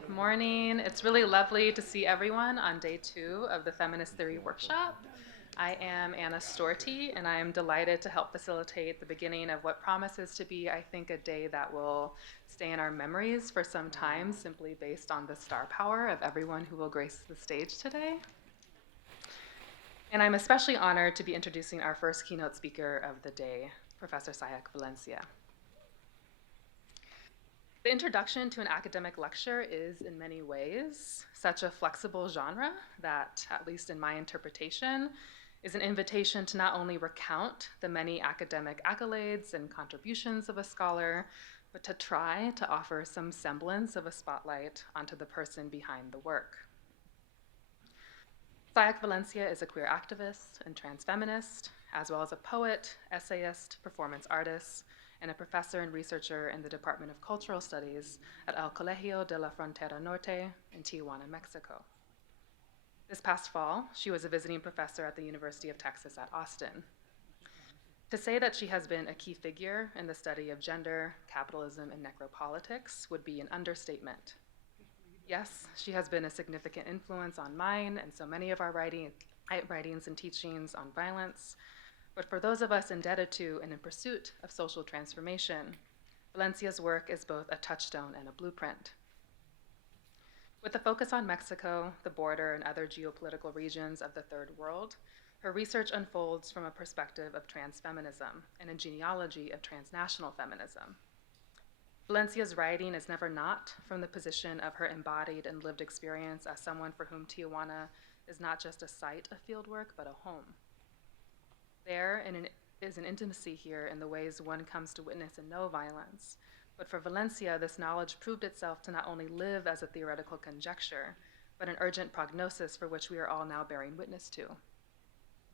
Good morning. It's really lovely to see everyone on day 2 of the Feminist Theory Workshop. I am Anna Storti, and I am delighted to help facilitate the beginning of what promises to be, I think, a day that will stay in our memories for some time, simply based on the star power of everyone who will grace the stage today. And I'm especially honored to be introducing our first keynote speaker of the day, Professor Sayak Valencia. The introduction to an academic lecture is, in many ways, such a flexible genre that, at least in my interpretation, is an invitation to not only recount the many academic accolades and contributions of a scholar, but to try to offer some semblance of a spotlight onto the person behind the work. Sayak Valencia is a queer activist and trans feminist, as well as a poet, essayist, performance artist, and a professor and researcher in the Department of Cultural Studies at El Colegio de la Frontera Norte in Tijuana, Mexico. This past fall, she was a visiting professor at the University of Texas at Austin. To say that she has been a key figure in the study of gender, capitalism, and necropolitics would be an understatement. Yes, she has been a significant influence on mine and so many of our writings and teachings on violence. But for those of us indebted to and in pursuit of social transformation, Valencia's work is both a touchstone and a blueprint. With a focus on Mexico, the border, and other geopolitical regions of the Third World, her research unfolds from a perspective of trans feminism and a genealogy of transnational feminism. Valencia's writing is never not from the position of her embodied and lived experience as someone for whom Tijuana is not just a site of fieldwork, but a home. There is an intimacy here in the ways one comes to witness and know violence. But for Valencia, this knowledge proved itself to not only live as a theoretical conjecture, but an urgent prognosis for which we are all now bearing witness to.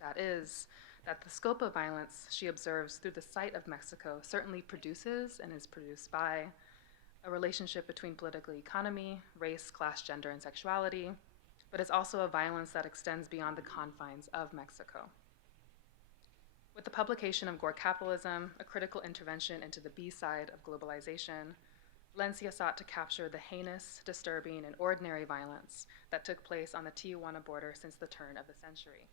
That is, that the scope of violence she observes through the sight of Mexico certainly produces and is produced by a relationship between political economy, race, class, gender, and sexuality, but is also a violence that extends beyond the confines of Mexico. With the publication of Gore Capitalism, a critical intervention into the B-side of globalization, Valencia sought to capture the heinous, disturbing, and ordinary violence that took place on the Tijuana border since the turn of the century.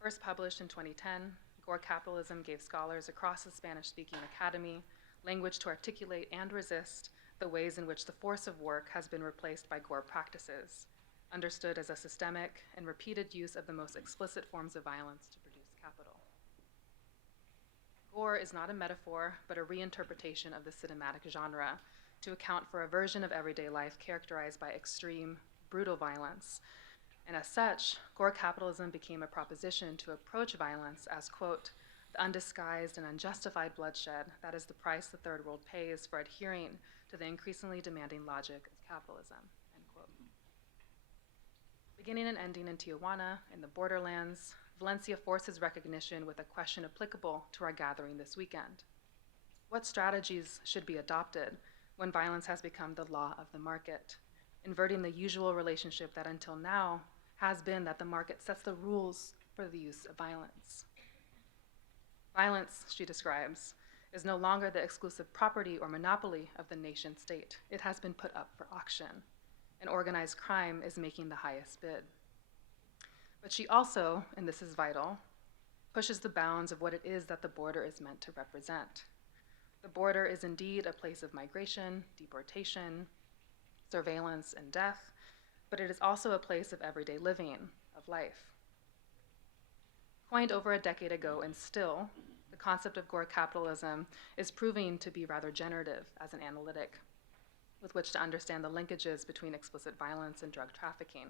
First published in 2010, Gore Capitalism gave scholars across the Spanish-speaking academy language to articulate and resist the ways in which the force of work has been replaced by Gore practices, understood as a systemic and repeated use of the most explicit forms of violence to produce capital. Gore is not a metaphor, but a reinterpretation of the cinematic genre to account for a version of everyday life characterized by extreme, brutal violence. And as such, Gore Capitalism became a proposition to approach violence as, quote, the undisguised and unjustified bloodshed that is the price the Third World pays for adhering to the increasingly demanding logic of capitalism, end quote. Beginning and ending in Tijuana, in the borderlands, Valencia forces recognition with a question applicable to our gathering this weekend. What strategies should be adopted when violence has become the law of the market, inverting the usual relationship that until now has been that the market sets the rules for the use of violence? Violence, she describes, is no longer the exclusive property or monopoly of the nation state. It has been put up for auction, and organized crime is making the highest bid. But she also, and this is vital, pushes the bounds of what it is that the border is meant to represent. The border is indeed a place of migration, deportation, surveillance, and death, but it is also a place of everyday living, of life. Coined over a decade ago, and still, the concept of Gore Capitalism is proving to be rather generative as an analytic with which to understand the linkages between explicit violence and drug trafficking.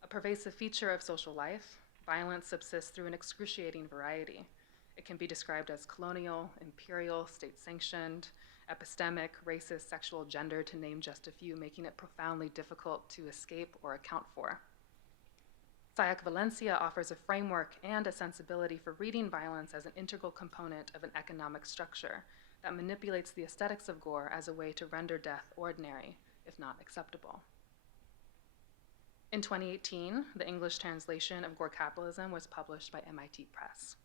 A pervasive feature of social life, violence subsists through an excruciating variety. It can be described as colonial, imperial, state-sanctioned, epistemic, racist, sexual, gender, to name just a few, making it profoundly difficult to escape or account for. Sayak Valencia offers a framework and a sensibility for reading violence as an integral component of an economic structure that manipulates the aesthetics of Gore as a way to render death ordinary, if not acceptable. In 2018, the English translation of Gore Capitalism was published by MIT Press.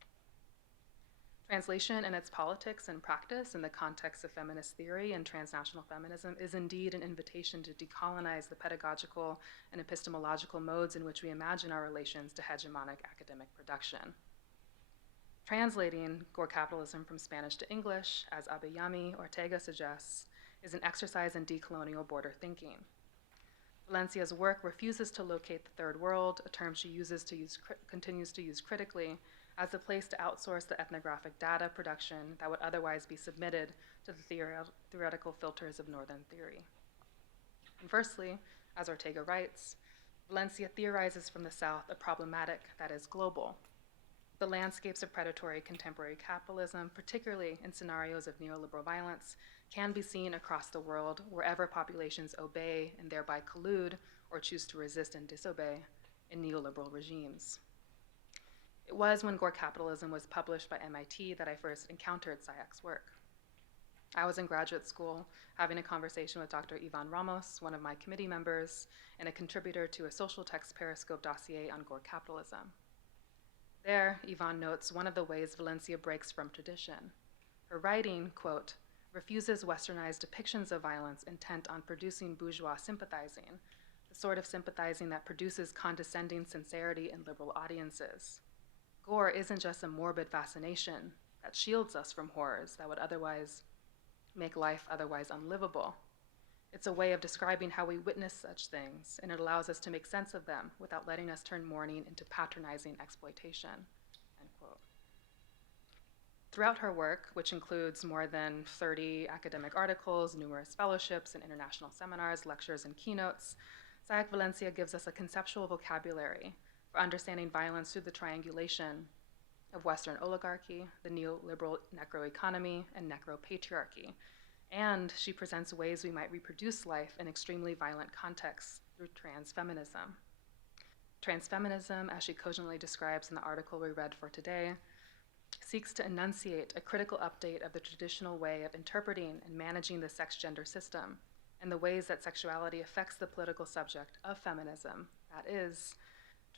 Translation and its politics and practice in the context of feminist theory and transnational feminism is indeed an invitation to decolonize the pedagogical and epistemological modes in which we imagine our relations to hegemonic academic production. Translating Gore capitalism from Spanish to English, as Abeyami Ortega suggests, is an exercise in decolonial border thinking. Valencia's work refuses to locate the third world, a term she continues to use critically, as a place to outsource the ethnographic data production that would otherwise be submitted to the theoretical filters of Northern theory. And firstly, as Ortega writes, Valencia theorizes from the South a problematic that is global. The landscapes of predatory contemporary capitalism, particularly in scenarios of neoliberal violence, can be seen across the world wherever populations obey and thereby collude or choose to resist and disobey in neoliberal regimes. It was when Gore Capitalism was published by MIT that I first encountered Sayak's work. I was in graduate school having a conversation with Dr. Ivan Ramos, one of my committee members, and a contributor to a social text Periscope dossier on Gore Capitalism. There, Ivan notes one of the ways Valencia breaks from tradition. Her writing, quote, refuses westernized depictions of violence intent on producing bourgeois sympathizing, the sort of sympathizing that produces condescending sincerity in liberal audiences. Gore isn't just a morbid fascination that shields us from horrors that would otherwise make life otherwise unlivable. It's a way of describing how we witness such things, and it allows us to make sense of them without letting us turn mourning into patronizing exploitation, end quote. Throughout her work, which includes more than 30 academic articles, numerous fellowships and international seminars, lectures, and keynotes, Sayak Valencia gives us a conceptual vocabulary for understanding violence through the triangulation of Western oligarchy, the neoliberal necroeconomy, and necropatriarchy. And she presents ways we might reproduce life in extremely violent contexts through transfeminism. Transfeminism, as she cogently describes in the article we read for today, seeks to enunciate a critical update of the traditional way of interpreting and managing the sex-gender system and the ways that sexuality affects the political subject of feminism. That is,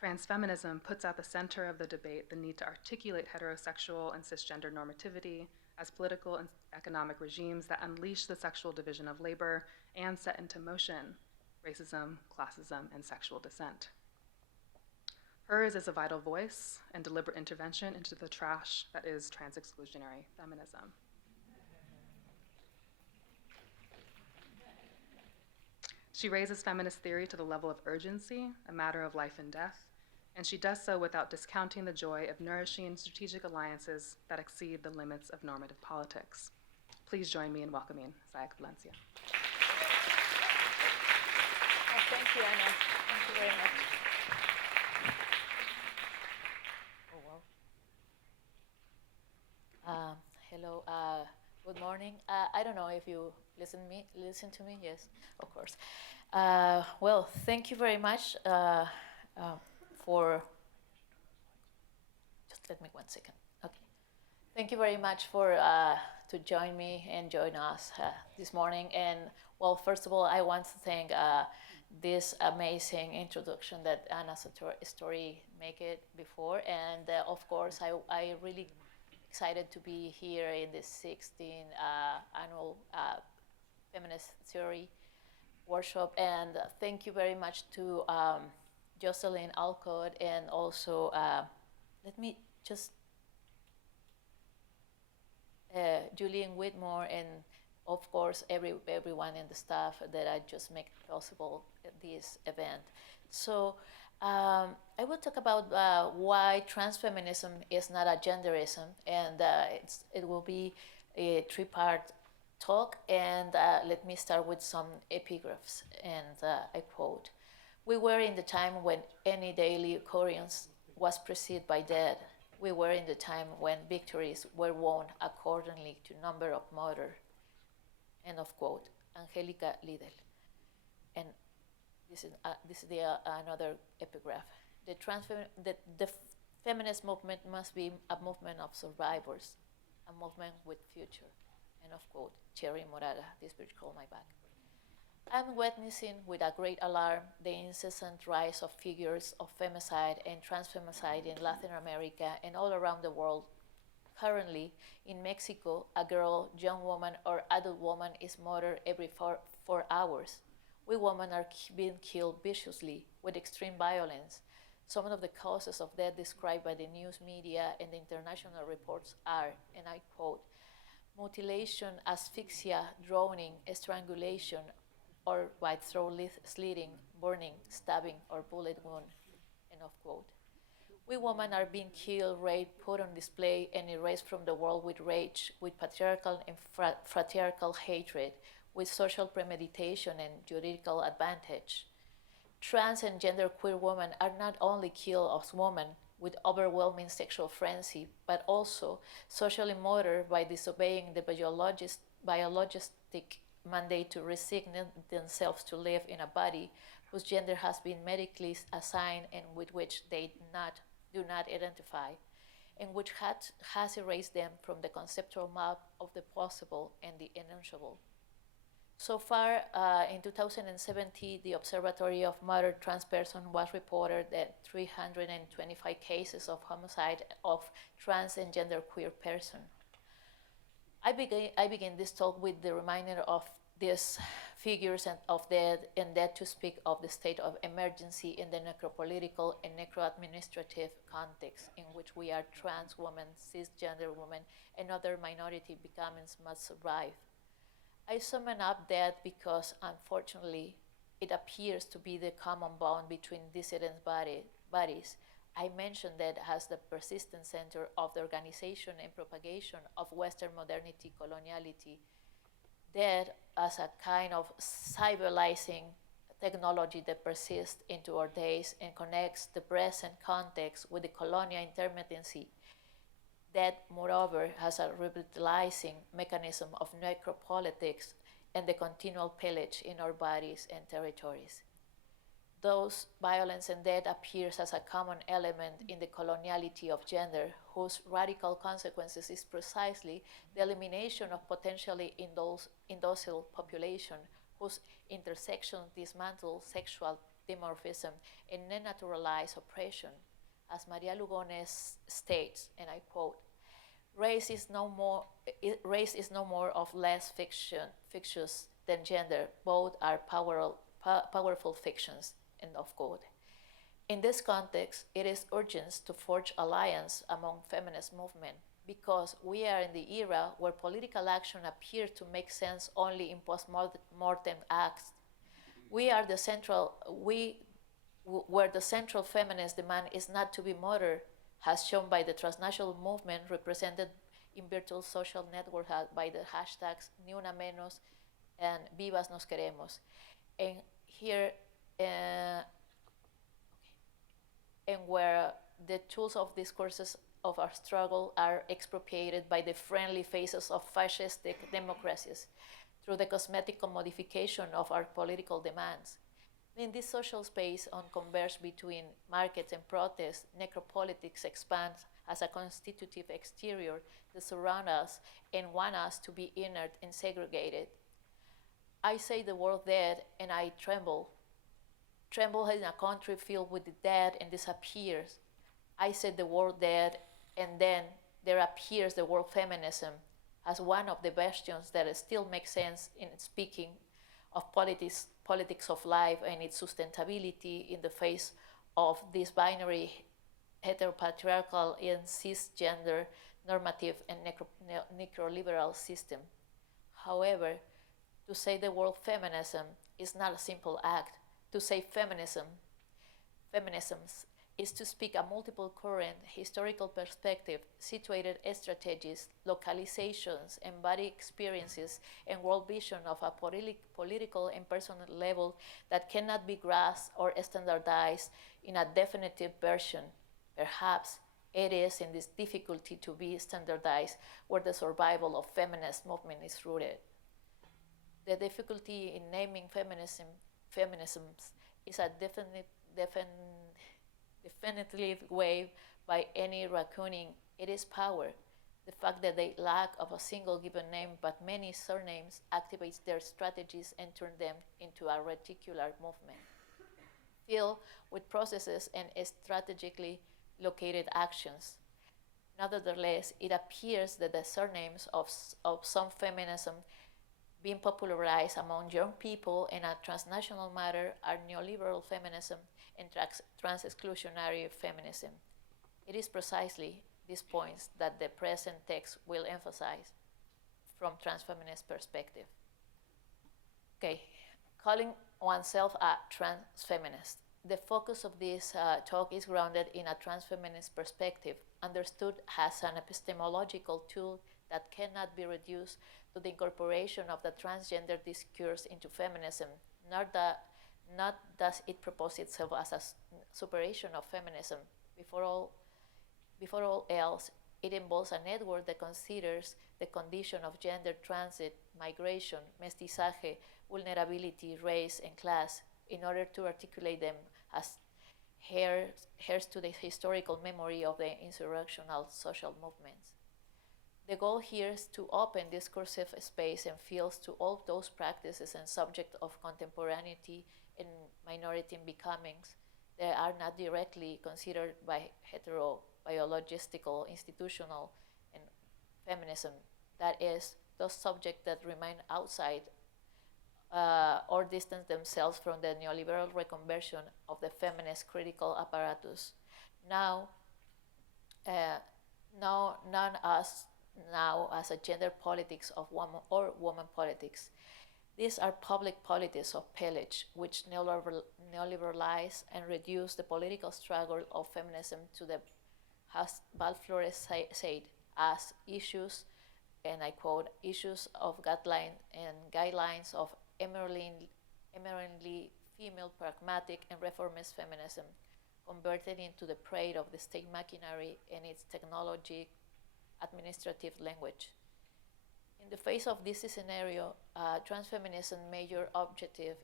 transfeminism puts at the center of the debate the need to articulate heterosexual and cisgender normativity as political and economic regimes that unleash the sexual division of labor and set into motion racism, classism, and sexual dissent. Hers is a vital voice and deliberate intervention into the trash that is trans-exclusionary feminism. She raises feminist theory to the level of urgency, a matter of life and death, and she does so without discounting the joy of nourishing strategic alliances that exceed the limits of normative politics. Please join me in welcoming Sayak Valencia. Oh, thank you, Anna. Thank you very much. Oh, wow. Hello. Good morning. I don't know if you listen to me. Yes, of course. Well, thank you very much for. Just let me 1 second. Okay. Thank you very much for to join me and join us this morning. And well, first of all, I want to thank this amazing introduction that Anna's story make it before, and of course, I really excited to be here in the 16th annual Feminist Theory Workshop, and thank you very much to Jocelyn Alcott, and also let me just Julian Whitmore, and of course everyone in the staff that I just make possible this event. So I will talk about why transfeminism is not a genderism, and it will be a three-part talk, and let me start with some epigraphs, and I quote, "We were in the time when any daily occurrence was preceded by death. We were in the time when victories were won accordingly to number of murder." End of quote. Angelica Lidl. And this is another epigraph. The feminist movement must be a movement of survivors, a movement with future. End of quote. Cherry Moraga, this bridge called my back. I'm witnessing with a great alarm the incessant rise of figures of femicide and transfemicide in Latin America and all around the world Currently, in Mexico, a girl, young woman, or adult woman is murdered every 4 hours. We women are being killed viciously with extreme violence. Some of the causes of death described by the news media and the international reports are, and I quote, mutilation, asphyxia, drowning, strangulation, or by throat slitting, burning, stabbing, or bullet wound, end of quote. We women are being killed, raped, put on display, and erased from the world with rage, with patriarchal and fratriarchal hatred, with social premeditation and juridical advantage. Trans and genderqueer women are not only killed as women with overwhelming sexual frenzy, but also socially murdered by disobeying the biologistic mandate to resign themselves to live in a body whose gender has been medically assigned and with which they do not identify, and which has erased them from the conceptual map of the possible and the enunciable. So far, in 2017, the Observatory of Murdered Trans Persons was reported that 325 cases of homicide of trans and genderqueer persons. I begin this talk with the reminder of these figures of death, and that to speak of the state of emergency in the necropolitical and necroadministrative context in which we are trans women, cisgender women, and other minority becomings must survive. I summon up that because, unfortunately, it appears to be the common bond between dissident bodies. I mentioned that as the persistent center of the organization and propagation of Western modernity coloniality, that as a kind of civilizing technology that persists into our days and connects the present context with the colonial intermittency, that moreover has a revitalizing mechanism of necropolitics and the continual pillage in our bodies and territories. Those violence and death appears as a common element in the coloniality of gender, whose radical consequences is precisely the elimination of potentially indocile population, whose intersection dismantles sexual dimorphism and denaturalize oppression. As Maria Lugones states, and I quote, race is no more of less fictitious than gender. Both are powerful fictions, end of quote. In this context, it is urgent to forge alliance among feminist movement because we are in the era where political action appears to make sense only in post-mortem acts. Where the central feminist demand is not to be murdered, as shown by the transnational movement represented in virtual social networks by the hashtags Ni Una Menos and Vivas Nos Queremos. And here, and where the tools of discourses of our struggle are expropriated by the friendly faces of fascistic democracies through the cosmetic commodification of our political demands. In this social space on converge between markets and protests, necropolitics expands as a constitutive exterior that surround us and want us to be inert and segregated. I say the word dead and I tremble. Tremble in a country filled with the dead and disappears. I said the word dead and then there appears the word feminism as one of the bastions that still makes sense in speaking of politics of life and its sustainability in the face of this binary heteropatriarchal and cisgender normative and necroliberal system. However, to say the word feminism is not a simple act. To say feminisms is to speak a multiple current historical perspective, situated strategies, localizations, embodied experiences, and world vision of a political and personal level that cannot be grasped or standardized in a definitive version. Perhaps it is in this difficulty to be standardized where the survival of feminist movement is rooted. The difficulty in naming feminisms is a definitively waived by any raccooning. It is power. The fact that they lack of a single given name but many surnames activates their strategies and turns them into a reticular movement, filled with processes and strategically located actions. Nevertheless, it appears that the surnames of some feminism being popularized among young people in a transnational matter are neoliberal feminism and trans-exclusionary feminism. It is precisely these points that the present text will emphasize from transfeminist perspective. Okay, calling oneself a transfeminist. The focus of this talk is grounded in a transfeminist perspective, understood as an epistemological tool that cannot be reduced to the incorporation of the transgender discourse into feminism, not does it propose itself as a superation of feminism. Before all else, it involves a network that considers the condition of gender transit, migration, mestizaje, vulnerability, race, and class in order to articulate them as heirs to the historical memory of the insurrectional social movements. The goal here is to open discursive space and fields to all those practices and subjects of contemporaneity and minority becomings that are not directly considered by heterobiologistical, institutional, and feminism. That is, those subjects that remain outside or distance themselves from the neoliberal reconversion of the feminist critical apparatus. Now, known as a gender politics of woman or woman politics. These are public politics of pillage, which neoliberalize and reduce the political struggle of feminism to the, as Val Flores said, as issues, and I quote, issues of guidelines of eminently female pragmatic and reformist feminism, converted into the prey of the state machinery and its technology administrative language. In the face of this scenario, transfeminism's major objective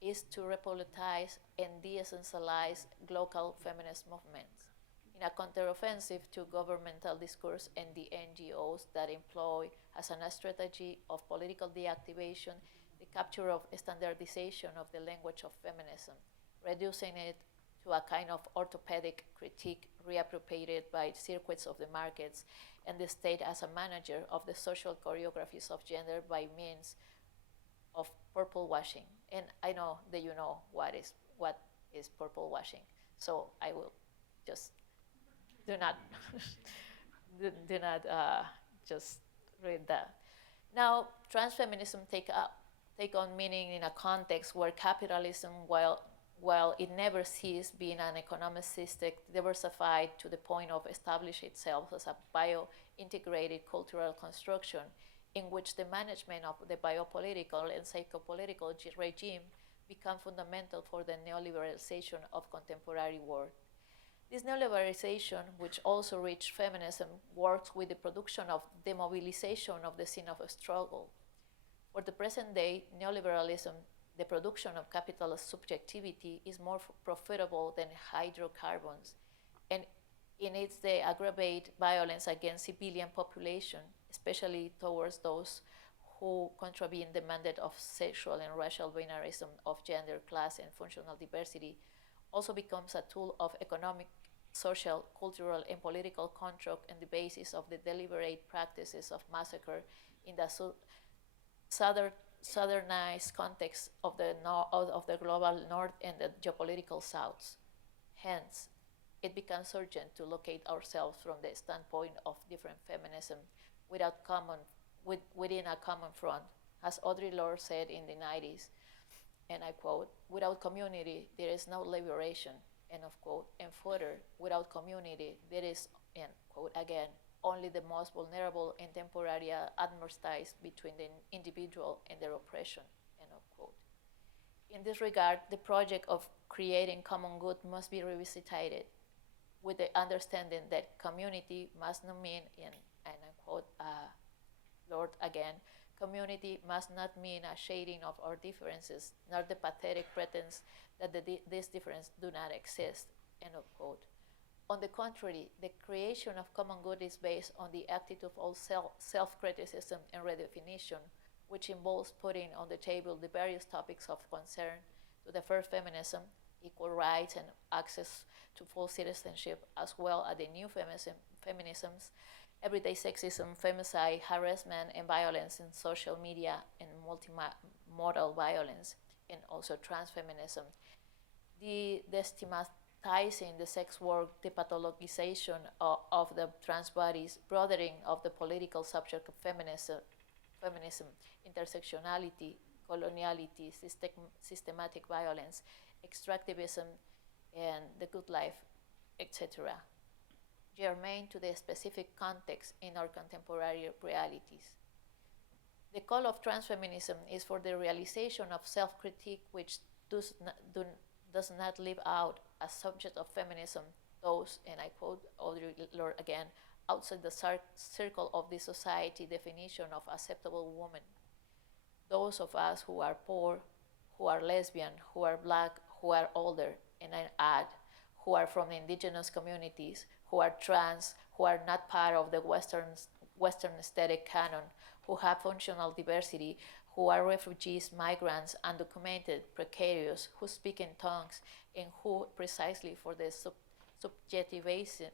is to repolitize and de-essentialize local feminist movements in a counteroffensive to governmental discourse and the NGOs that employ as a strategy of political deactivation the capture of standardization of the language of feminism, reducing it to a kind of orthopedic critique reappropriated by circuits of the markets and the state as a manager of the social choreographies of gender by means of purple washing. And I know that you know what is purple washing, so I will just do not just read that. Now, transfeminism take on meaning in a context where capitalism, while it never ceased being an economic system diversified to the point of establishing itself as a bio-integrated cultural construction in which the management of the biopolitical and psychopolitical regime become fundamental for the neoliberalization of contemporary world. This neoliberalization, which also reached feminism, works with the production of demobilization of the scene of a struggle. For the present day, neoliberalism, the production of capitalist subjectivity is more profitable than hydrocarbons, and in it they aggravate violence against civilian population, especially towards those who contravene the mandate of sexual and racial binarism of gender, class, and functional diversity, also becomes a tool of economic, social, cultural, and political contract and the basis of the deliberate practices of massacre in the southernized context of the global north and the geopolitical south. Hence, it becomes urgent to locate ourselves from the standpoint of different feminism within a common front. As Audre Lorde said in the 90s, and I quote, "Without community, there is no liberation," end of quote. And further, without community, there is, end quote again, only the most vulnerable and temporarily advertised between the individual and their oppression, end of quote. In this regard, the project of creating common good must be revisited with the understanding that community must not mean, and I quote Lord again, community must not mean a shading of our differences, nor the pathetic pretense that these differences do not exist, end of quote. On the contrary, the creation of common good is based on the attitude of self-criticism and redefinition, which involves putting on the table the various topics of concern to the first feminism, equal rights and access to full citizenship, as well as the new feminisms, everyday sexism, femicide, harassment, and violence in social media, and multimodal violence, and also transfeminism. The destigmatizing the sex work, the pathologization of the trans bodies, broadening of the political subject of feminism, intersectionality, coloniality, systematic violence, extractivism, and the good life, etc., germane to the specific context in our contemporary realities. The call of transfeminism is for the realization of self-critique which does not leave out as subject of feminism those, and I quote Audre Lorde again, outside the circle of the society definition of acceptable woman. Those of us who are poor, who are lesbian, who are black, who are older, and I add, who are from indigenous communities, who are trans, who are not part of the Western aesthetic canon, who have functional diversity, who are refugees, migrants, undocumented, precarious, who speak in tongues, and who precisely for the subjectivation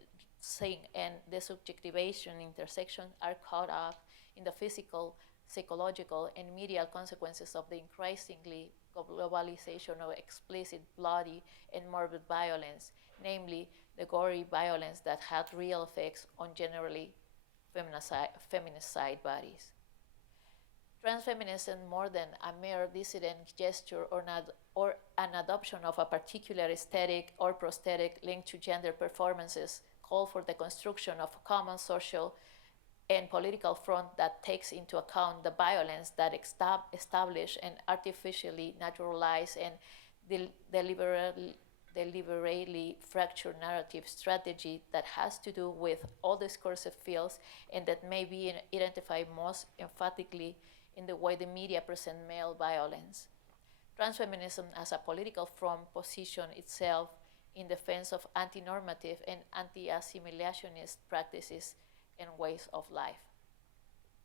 and the subjectivation intersection are caught up in the physical, psychological, and medial consequences of the increasingly globalization of explicit, bloody, and morbid violence, namely the gory violence that had real effects on generally feminicide bodies. Transfeminism, more than a mere dissident gesture or an adoption of a particular aesthetic or prosthetic linked to gender performances, call for the construction of a common social and political front that takes into account the violence that establish and artificially naturalize and deliberately fractured narrative strategy that has to do with all discursive fields and that may be identified most emphatically in the way the media present male violence. Transfeminism as a political front positions itself in defense of anti-normative and anti-assimilationist practices and ways of life.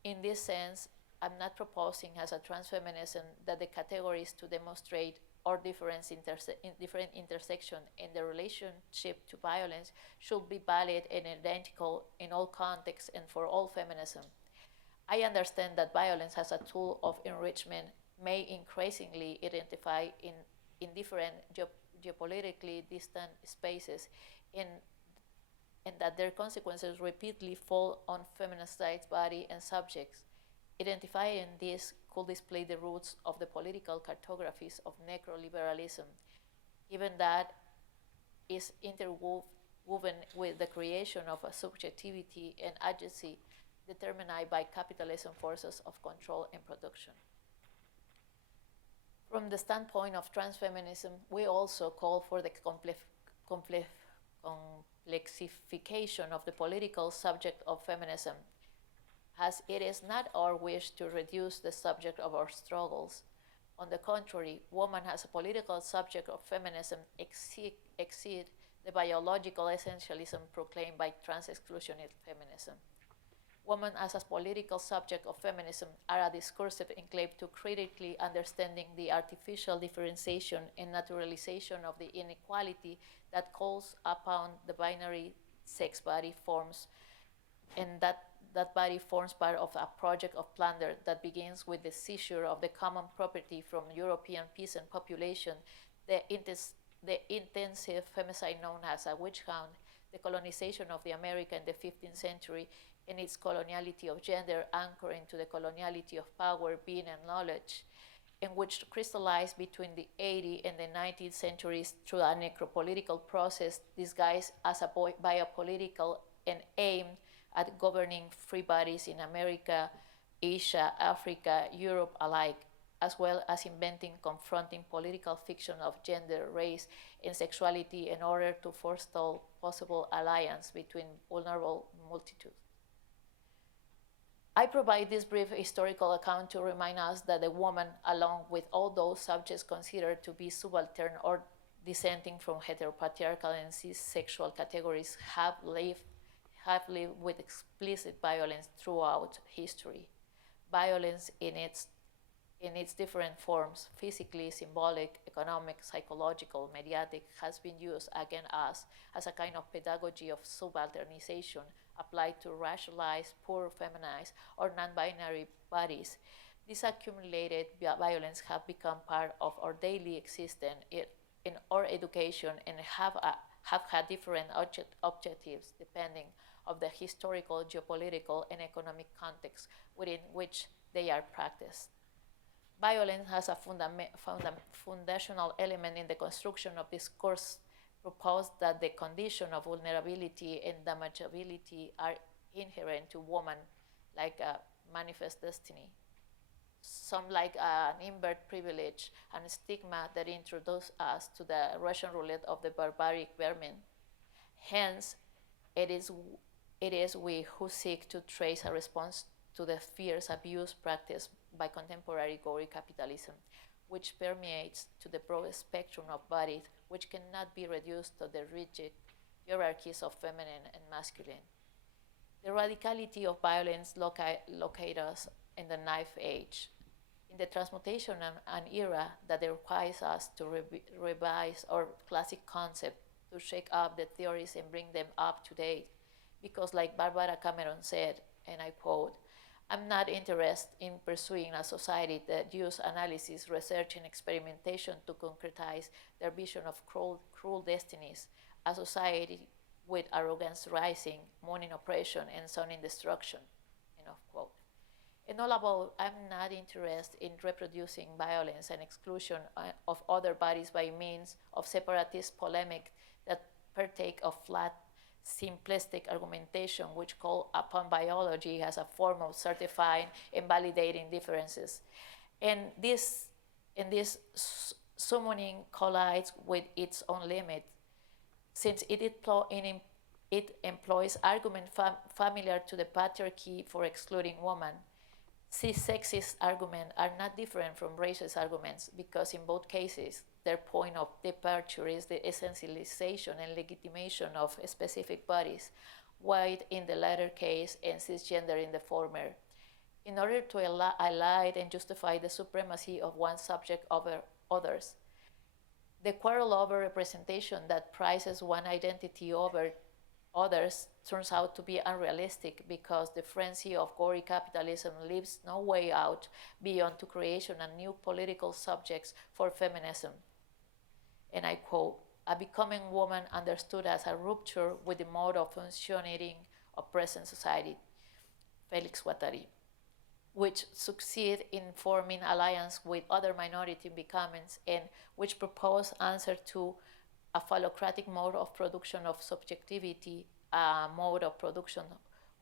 In this sense, I'm not proposing as a transfeminism that the categories to demonstrate or different intersection in the relationship to violence should be valid and identical in all contexts and for all feminism. I understand that violence as a tool of enrichment may increasingly identify in different geopolitically distant spaces and that their consequences repeatedly fall on feminicide body and subjects. Identifying this could display the roots of the political cartographies of necroliberalism, given that is interwoven with the creation of a subjectivity and agency determined by capitalism forces of control and production. From the standpoint of transfeminism, we also call for the complexification of the political subject of feminism, as it is not our wish to reduce the subject of our struggles. On the contrary, woman as a political subject of feminism exceed the biological essentialism proclaimed by trans-exclusionist feminism. Women as a political subject of feminism are a discursive enclave to critically understanding the artificial differentiation and naturalization of the inequality that calls upon the binary sex body forms, and that body forms part of a project of plunder that begins with the seizure of the common property from European peasant population, the intensive femicide known as a witch hunt, the colonization of the America in the 15th century, and its coloniality of gender anchoring to the coloniality of power, being, and knowledge, and which crystallized between the 18th and the 19th centuries through a necropolitical process disguised as a biopolitical and aimed at governing free bodies in America, Asia, Africa, Europe alike, as well as inventing confronting political fiction of gender, race, and sexuality in order to forestall possible alliance between vulnerable multitudes. I provide this brief historical account to remind us that the woman, along with all those subjects considered to be subaltern or dissenting from heteropatriarchal and cis-sexual categories, have lived with explicit violence throughout history. Violence in its different forms, physically, symbolic, economic, psychological, mediatic, has been used against us as a kind of pedagogy of subalternization, applied to racialized, poor, feminized, or non-binary bodies, these accumulated violence have become part of our daily existence in our education and have had different objectives depending of the historical, geopolitical, and economic context within which they are practiced. Violence has a foundational element in the construction of this course proposed that the condition of vulnerability and damageability are inherent to woman like a manifest destiny. Some like an invert privilege and stigma that introduce us to the Russian roulette of the barbaric vermin. Hence, it is we who seek to trace a response to the fierce abuse practiced by contemporary gory capitalism, which permeates to the broad spectrum of bodies, which cannot be reduced to the rigid hierarchies of feminine and masculine. The radicality of violence locate us in the knife age, in the transmutation an era that requires us to revise our classic concept, to shake up the theories and bring them up to date. Because like Barbara Cameron said, and I quote, "I'm not interested in pursuing a society that uses analysis, research, and experimentation to concretize their vision of cruel destinies, a society with arrogance rising, mourning oppression, and sowing destruction." End of quote. And all about, I'm not interested in reproducing violence and exclusion of other bodies by means of separatist polemic that partake of flat, simplistic argumentation which call upon biology as a form of certifying and validating differences. And this summoning collides with its own limit, since it employs argument familiar to the patriarchy for excluding women. These sexist arguments are not different from racist arguments because in both cases, their point of departure is the essentialization and legitimation of specific bodies, white in the latter case and cisgender in the former, in order to ally and justify the supremacy of one subject over others. The quarrel over representation that prizes one identity over others turns out to be unrealistic because the frenzy of gory capitalism leaves no way out beyond to creation of new political subjects for feminism. And I quote, "A becoming woman understood as a rupture with the mode of functioning of present society," Felix Guattari, which succeed in forming alliance with other minority becomings and which propose answer to a phallocratic mode of production of subjectivity, a mode of production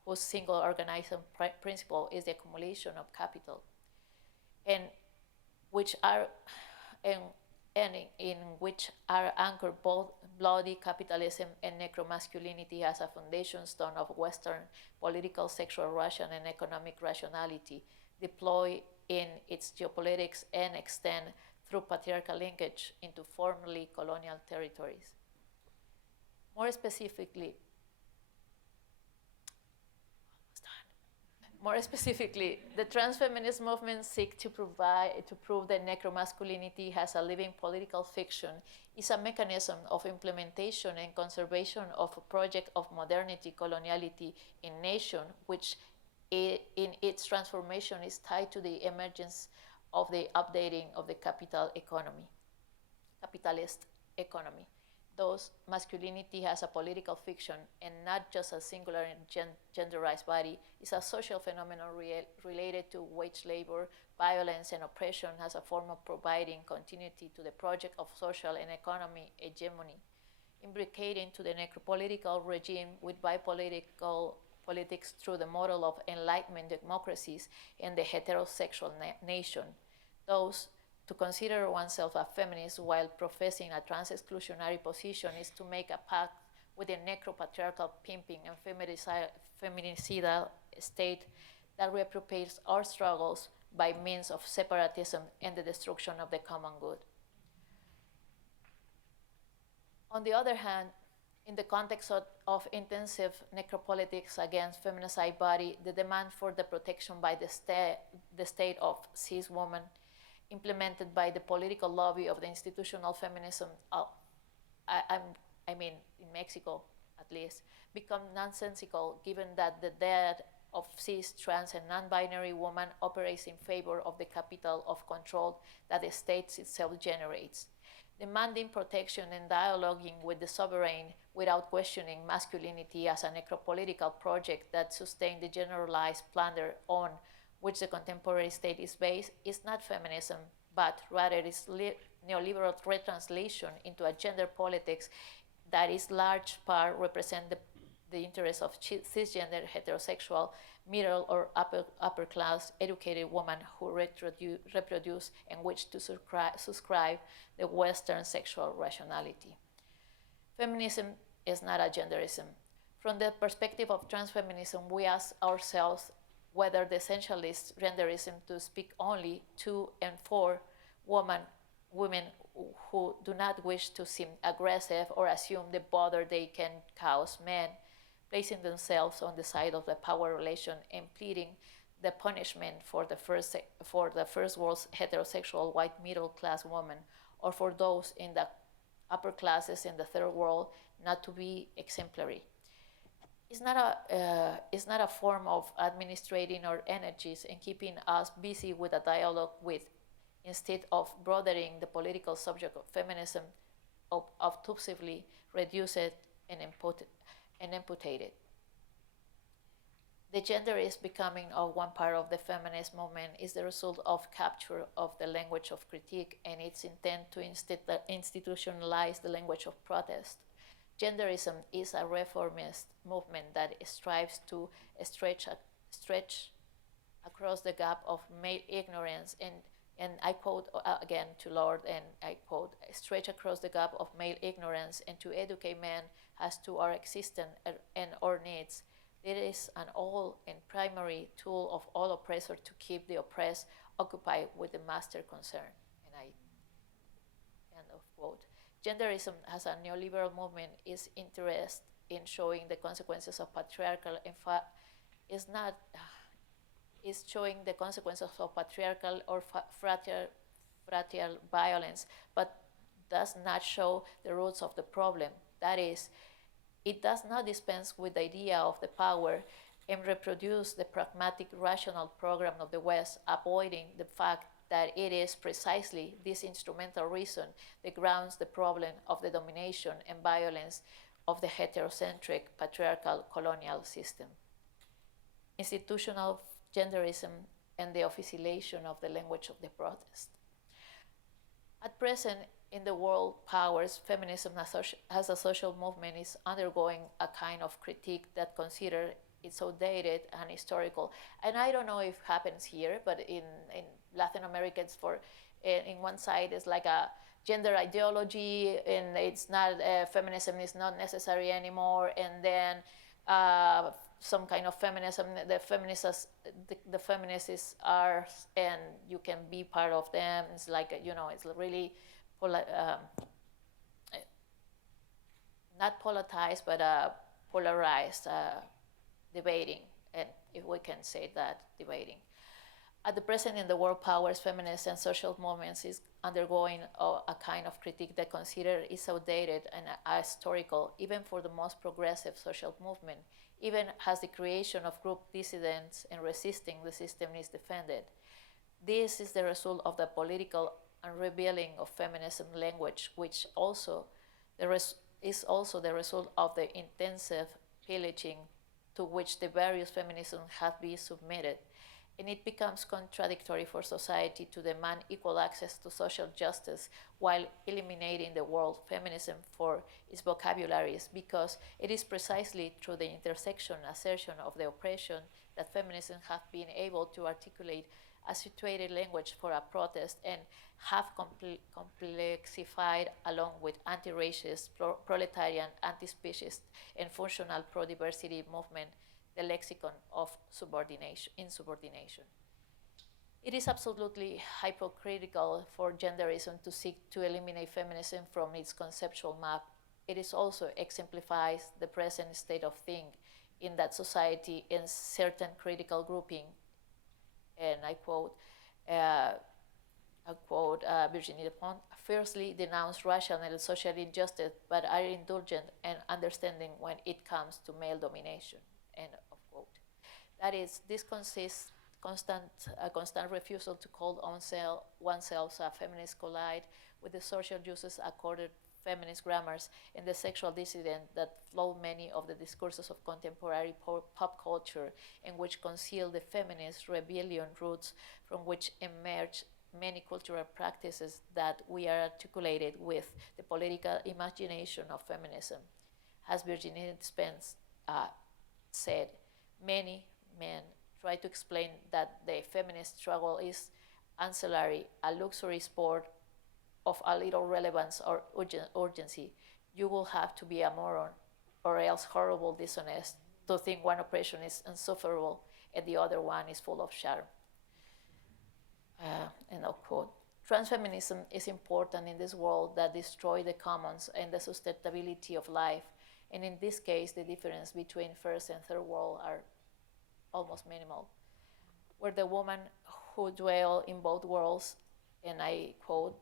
whose single organizing principle is the accumulation of capital, and which are in which are anchored both bloody capitalism and necromasculinity as a foundation stone of Western political, sexual ration and economic rationality, deployed in its geopolitics and extend through patriarchal linkage into formerly colonial territories. More specifically, the transfeminist movement seeks to prove that necromasculinity has a living political fiction, is a mechanism of implementation and conservation of a project of modernity, coloniality in nation, which in its transformation is tied to the emergence of the updating of the capitalist economy. Thus, masculinity has a political fiction and not just a singular and genderized body. It's a social phenomenon related to wage labor, violence, and oppression as a form of providing continuity to the project of social and economic hegemony, imbricating to the necropolitical regime with bipolitical politics through the model of Enlightenment democracies and the heterosexual nation. Thus, to consider oneself a feminist while professing a trans-exclusionary position is to make a pact with the necro-patriarchal pimping and feminicidal state that reappropriates our struggles by means of separatism and the destruction of the common good. On the other hand, in the context of intensive necropolitics against feminicide body, the demand for the protection by the state of cis women implemented by the political lobby of the institutional feminism, in Mexico, at least, become nonsensical given that the death of cis, trans, and non-binary women operates in favor of the capital of control that the state itself generates. Demanding protection and dialoguing with the sovereign without questioning masculinity as a necropolitical project that sustains the generalized plunder on which the contemporary state is based is not feminism, but rather is neoliberal retranslation into a gender politics that is large part represent the interests of cisgender, heterosexual, middle or upper class educated women who reproduce and wish to subscribe the Western sexual rationality. Feminism is not a genderism. From the perspective of transfeminism, we ask ourselves whether the essentialist genderism to speak only to and for women who do not wish to seem aggressive or assume the bother they can cause men, placing themselves on the side of the power relation and pleading the punishment for the first world's heterosexual white middle class woman, or for those in the upper classes in the third world not to be exemplary. It's not a form of administrating our energies and keeping us busy with a dialogue with, instead of broadening the political subject of feminism, obtusively reduce it and amputate it. The gender is becoming of one part of the feminist movement is the result of capture of the language of critique and its intent to institutionalize the language of protest. Genderism is a reformist movement that strives to stretch across the gap of male ignorance and I quote again to Lord, and I quote, stretch across the gap of male ignorance and to educate men as to our existence and our needs. It is an all and primary tool of all oppressors to keep the oppressed occupied with the master concern. And I, end of quote. Genderism as a neoliberal movement is interested in showing the consequences of patriarchal is showing the consequences of patriarchal or fratrial violence, but does not show the roots of the problem. That is, it does not dispense with the idea of the power and reproduce the pragmatic, rational program of the West, avoiding the fact that it is precisely this instrumental reason that grounds the problem of the domination and violence of the heterocentric, patriarchal, colonial system. Institutional genderism and the officialization of the language of the protest. At present, in the world powers, feminism as a social movement is undergoing a kind of critique that considers it outdated and historical. And I don't know if it happens here, but in Latin America, it's in one side it's like a gender ideology, and it's not feminism is not necessary anymore, and then some kind of feminism, the feminists are, and you can be part of them. It's like, it's really not politicized, but polarized debating, and if we can say that, debating. At the present, in the world powers, feminist and social movements is undergoing a kind of critique that consider is outdated and ahistorical, even for the most progressive social movement, even as the creation of group dissidents and resisting the system is defended. This is the result of the political unrevealing of feminism language, which also is also the result of the intensive pillaging to which the various feminisms have been submitted. And it becomes contradictory for society to demand equal access to social justice while eliminating the word feminism for its vocabularies, because it is precisely through the intersection assertion of the oppression that feminism have been able to articulate a situated language for a protest and have complexified, along with anti-racist, proletarian, anti-speciesist, and functional pro-diversity movement, the lexicon of insubordination. It is absolutely hypocritical for genderism to seek to eliminate feminism from its conceptual map. It is also exemplifies the present state of things in that society in certain critical grouping, and I quote, quote Virginie Despont, fiercely denounce racial and social injustice, but are indulgent and understanding when it comes to male domination, end of quote. That is, this consists a constant refusal to call oneself a feminist collide with the social uses accorded feminist grammars and the sexual dissident that flow many of the discourses of contemporary pop culture and which conceal the feminist rebellion roots from which emerge many cultural practices that we are articulated with the political imagination of feminism. As Virginie Despentes said, many men try to explain that the feminist struggle is ancillary, a luxury sport of a little relevance or urgency. You will have to be a moron or else horrible dishonest to think one oppression is insufferable and the other one is full of charm. End of quote. Transfeminism is important in this world that destroys the commons and the sustainability of life. And in this case, the difference between first and third world are almost minimal. Where the women who dwell in both worlds, and I quote,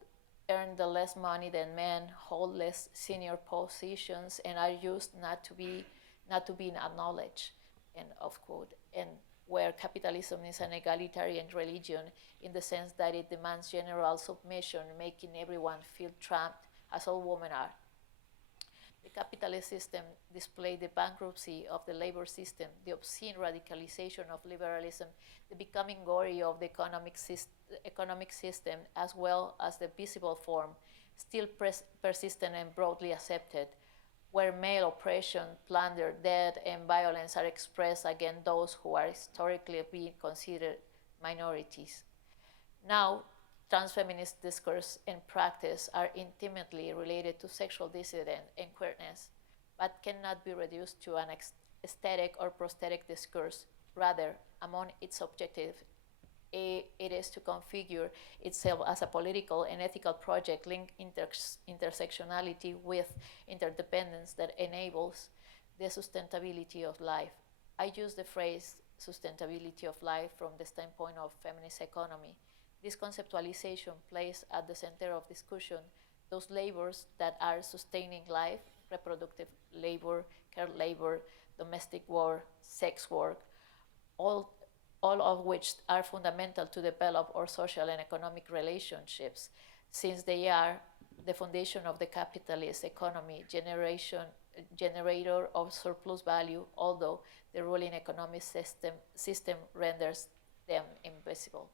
earn the less money than men, hold less senior positions, and are used not to be acknowledged, end of quote. And where capitalism is an egalitarian religion in the sense that it demands general submission, making everyone feel trapped, as all women are. The capitalist system displayed the bankruptcy of the labor system, the obscene radicalization of liberalism, the becoming gory of the economic system, as well as the visible form, still persistent and broadly accepted, where male oppression, plunder, death, and violence are expressed against those who are historically being considered minorities. Now, transfeminist discourse and practice are intimately related to sexual dissident and queerness, but cannot be reduced to an aesthetic or prosthetic discourse. Rather, among its objectives, it is to configure itself as a political and ethical project linked intersectionality with interdependence that enables the sustainability of life. I use the phrase sustainability of life from the standpoint of feminist economy. This conceptualization places at the center of discussion those labors that are sustaining life, reproductive labor, care labor, domestic work, sex work, all of which are fundamental to develop our social and economic relationships, since they are the foundation of the capitalist economy, generator of surplus value, although the ruling economic system renders them invisible.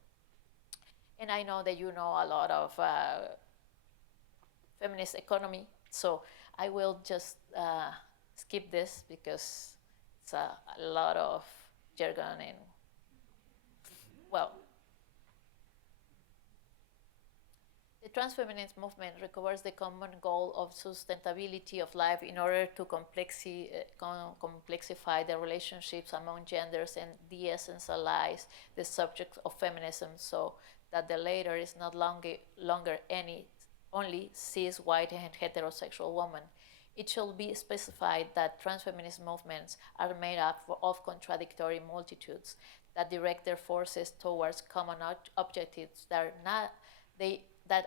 And I know that you know a lot of feminist economy, so I will just skip this because it's a lot of jargon and, well, the transfeminist movement recovers the common goal of sustainability of life in order to complexify the relationships among genders and de-essentialize the subject of feminism so that the latter is not longer only cis, white, and heterosexual woman. It should be specified that transfeminist movements are made up of contradictory multitudes that direct their forces towards common objectives that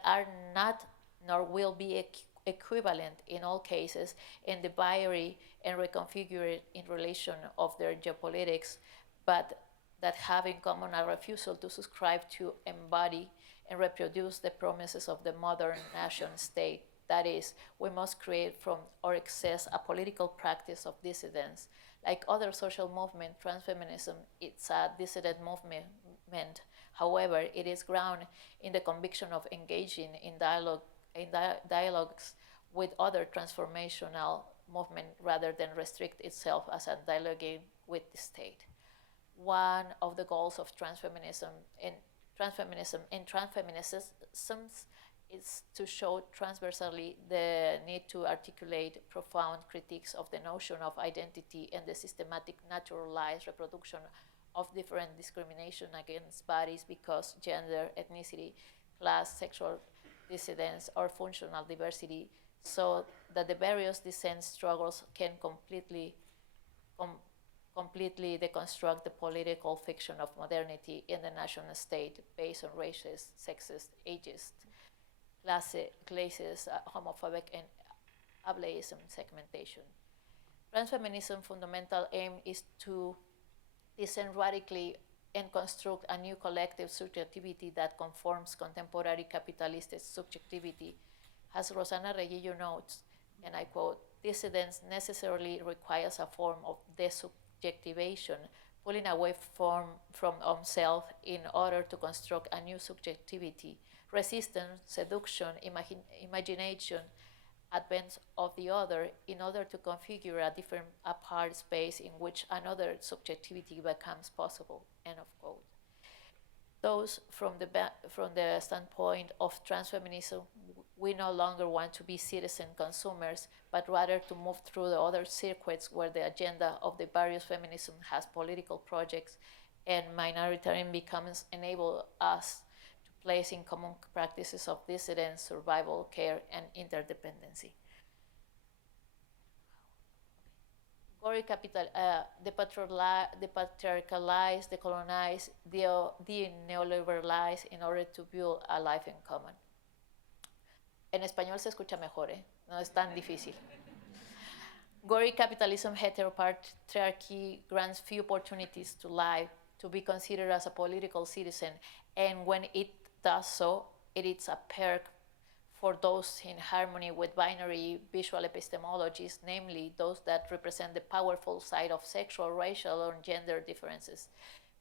are not nor will be equivalent in all cases, and the vary and reconfigure it in relation of their geopolitics, but that have in common a refusal to subscribe to, embody, and reproduce the promises of the modern nation state. That is, we must create from our excess a political practice of dissidence. Like other social movements, transfeminism is a dissident movement. However, it is grounded in the conviction of engaging in dialogues with other transformational movements rather than restrict itself as a dialoguing with the state. One of the goals of transfeminism and transfeminism is to show transversally the need to articulate profound critiques of the notion of identity and the systematic naturalized reproduction of different discrimination against bodies because gender, ethnicity, class, sexual dissidence, or functional diversity, so that the various dissent struggles can completely deconstruct the political fiction of modernity in the national state based on racist, sexist, ageist, classist, homophobic, and ableism segmentation. Transfeminism's fundamental aim is to descend radically and construct a new collective subjectivity that conforms contemporary capitalist subjectivity. As Rosana Reguillo notes, and I quote, dissidence necessarily requires a form of desubjectivation, pulling away from oneself in order to construct a new subjectivity. Resistance, seduction, imagination, advance of the other in order to configure a different apart space in which another subjectivity becomes possible, end of quote. Those from the standpoint of transfeminism, we no longer want to be citizen consumers, but rather to move through the other circuits where the agenda of the various feminism has political projects and minoritarian becomes enable us to place in common practices of dissidence, survival, care, and interdependency. Depatriarchalize, decolonize, de-neoliberalize in order to build a life in common. En español se escucha mejor, no es tan difícil. Gory capitalism heteropatriarchy grants few opportunities to live, to be considered as a political citizen, and when it does so, it is a perk for those in harmony with binary visual epistemologies, namely those that represent the powerful side of sexual, racial, or gender differences.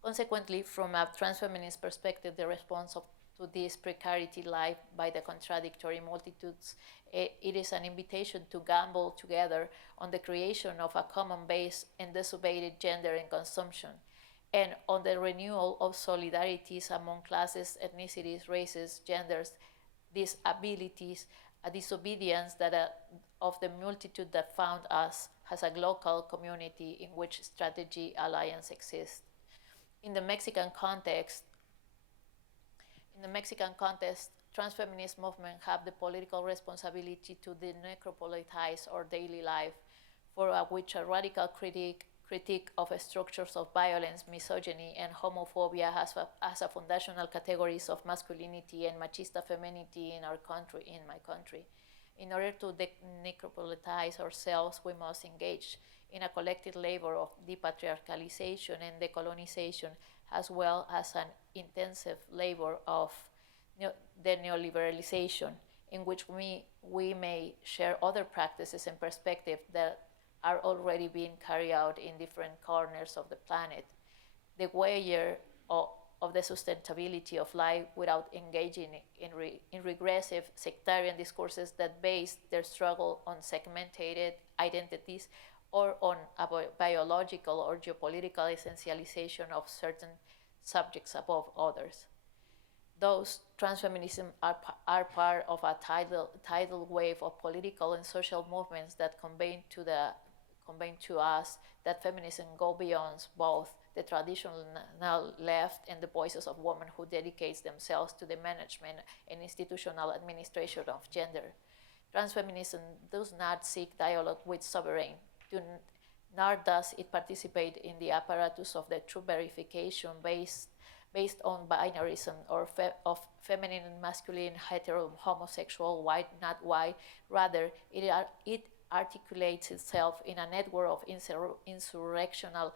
Consequently, from a transfeminist perspective, the response to this precarity life by the contradictory multitudes, it is an invitation to gamble together on the creation of a common base in disobeyed gender and consumption, and on the renewal of solidarities among classes, ethnicities, races, genders, disabilities, a disobedience of the multitude that found us as a local community in which strategy alliance exists. In the Mexican context, transfeminist movements have the political responsibility to denecropolitize our daily life, for which a radical critique of structures of violence, misogyny, and homophobia as a foundational categories of masculinity and machista femininity in our country, in my country. In order to denecropolitize ourselves, we must engage in a collective labor of depatriarchalization and decolonization, as well as an intensive labor of the neoliberalization, in which we may share other practices and perspectives that are already being carried out in different corners of the planet. The way of the sustainability of life without engaging in regressive sectarian discourses that base their struggle on segmented identities or on a biological or geopolitical essentialization of certain subjects above others. Those transfeminism are part of a tidal wave of political and social movements that convey to us that feminism go beyond both the traditional left and the voices of women who dedicate themselves to the management and institutional administration of gender. Transfeminism does not seek dialogue with sovereign, nor does it participate in the apparatus of the true verification based on binarism or of feminine and masculine, hetero, homosexual, white, not white. Rather, it articulates itself in a network of insurrectional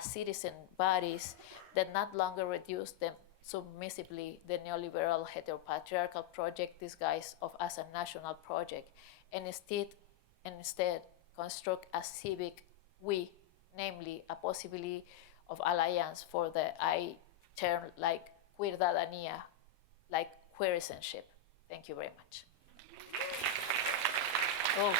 citizen bodies that not longer reduce them submissively the neoliberal heteropatriarchal project disguised as a national project, and instead construct a civic we, namely a possibility of alliance for the I term like queerdadania, like queericenship. Thank you very much. Oh.